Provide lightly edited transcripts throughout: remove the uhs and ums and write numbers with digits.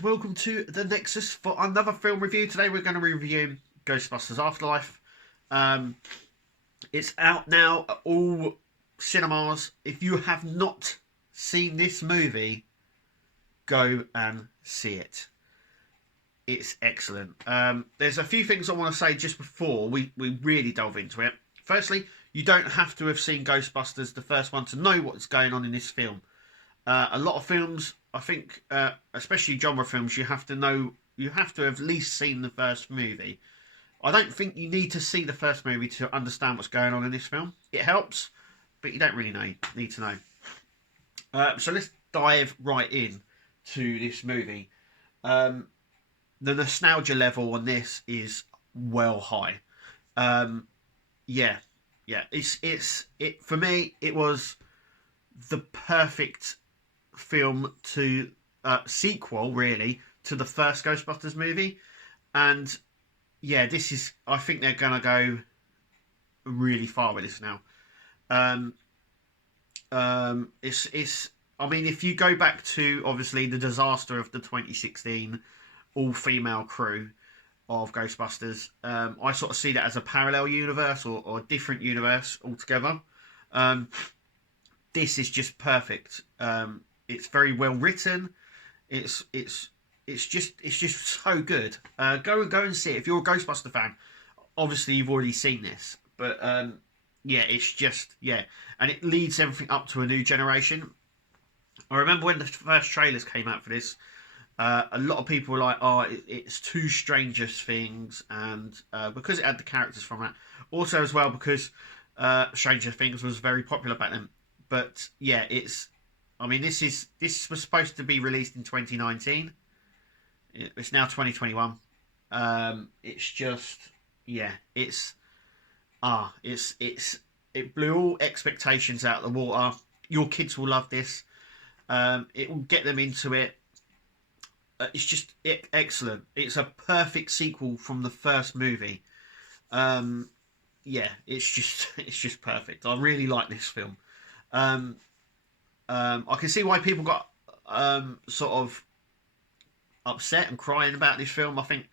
and welcome to the Nexus for another film review. Today we're going to review Ghostbusters Afterlife. It's out now at all cinemas. If you have not seen this movie, go and see it. It's excellent. There's a few things I want to say just before we really delve into it. Firstly, you don't have to have seen Ghostbusters, the first one, to know what's going on in this film. A lot of films, I think, especially genre films, you have to have at least seen the first movie. I don't think you need to see the first movie to understand what's going on in this film. It helps, but you don't really need to know. So let's dive right in to this movie. The nostalgia level on this is well high. It's for me. It was the perfect film to sequel, really, to the first Ghostbusters movie, and yeah, this is. I think they're gonna go really far with this now. It's. I mean, if you go back to obviously the disaster of the 2016 all-female crew of Ghostbusters, I sort of see that as a parallel universe or a different universe altogether. This is just perfect. It's very well written. It's just so good. Go and see it if you're a Ghostbuster fan. Obviously, you've already seen this, but yeah, it's just and it leads everything up to a new generation. I remember when the first trailers came out for this. A lot of people were like, "Oh, it's too Stranger Things," and because it had the characters from that, also as well because Stranger Things was very popular back then. But yeah, it's. I mean, this was supposed to be released in 2019. It's now 2021. It's just it blew all expectations out of the water. Your kids will love this. It will get them into it. It's just excellent. It's a perfect sequel from the first movie. It's just perfect. I really like this film. I can see why people got sort of upset and crying about this film. I think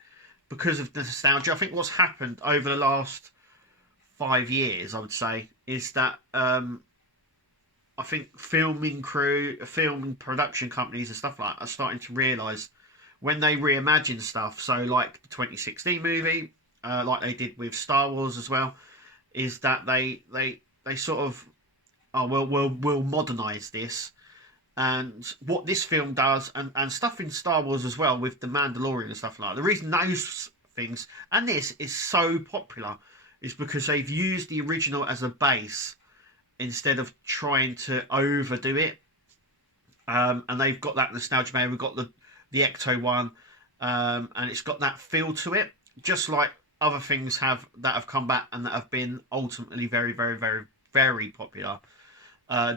because of the nostalgia. I think what's happened over the last 5 years, I would say, is that I think film production companies and stuff like that are starting to realise when they reimagine stuff. So like the 2016 movie, like they did with Star Wars as well, is that they sort of we'll modernise this, and what this film does, and stuff in Star Wars as well with the Mandalorian and stuff like that. The reason those things and this is so popular is because they've used the original as a base instead of trying to overdo it, and they've got that nostalgia. Maybe we've got the Ecto one, and it's got that feel to it, just like other things that have come back and that have been ultimately very, very, very, very popular.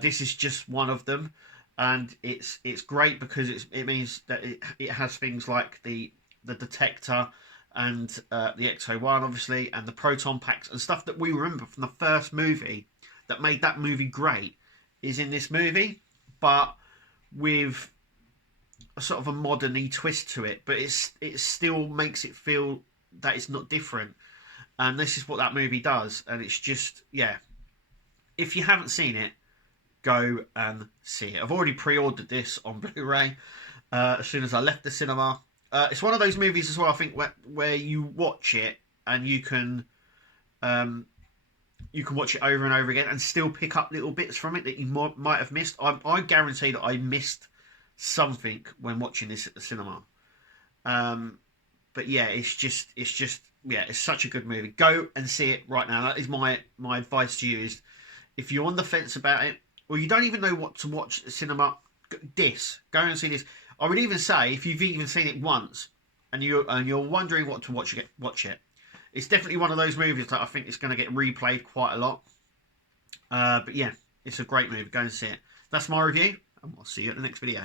This is just one of them, and it's great because it means that it has things like the detector and the Ecto one, obviously, and the proton packs and stuff that we remember from the first movie that made that movie great is in this movie, but with a sort of a modern-y twist to it. But it still makes it feel that it's not different, and this is what that movie does. And it's just if you haven't seen it, go and see it. I've already pre-ordered this on Blu-ray as soon as I left the cinema. It's one of those movies as well, I think, where you watch it and you can watch it over and over again and still pick up little bits from it that you might have missed. I guarantee that I missed something when watching this at the cinema. But yeah, it's such a good movie. Go and see it right now. That is my advice to you. Is if you're on the fence about it, or you don't even know what to watch at the cinema, go and see this. I would even say if you've even seen it once and you're wondering what to watch it. It's definitely one of those movies that I think it's going to get replayed quite a lot. But yeah, it's a great movie. Go and see it. That's my review, and we'll see you at the next video.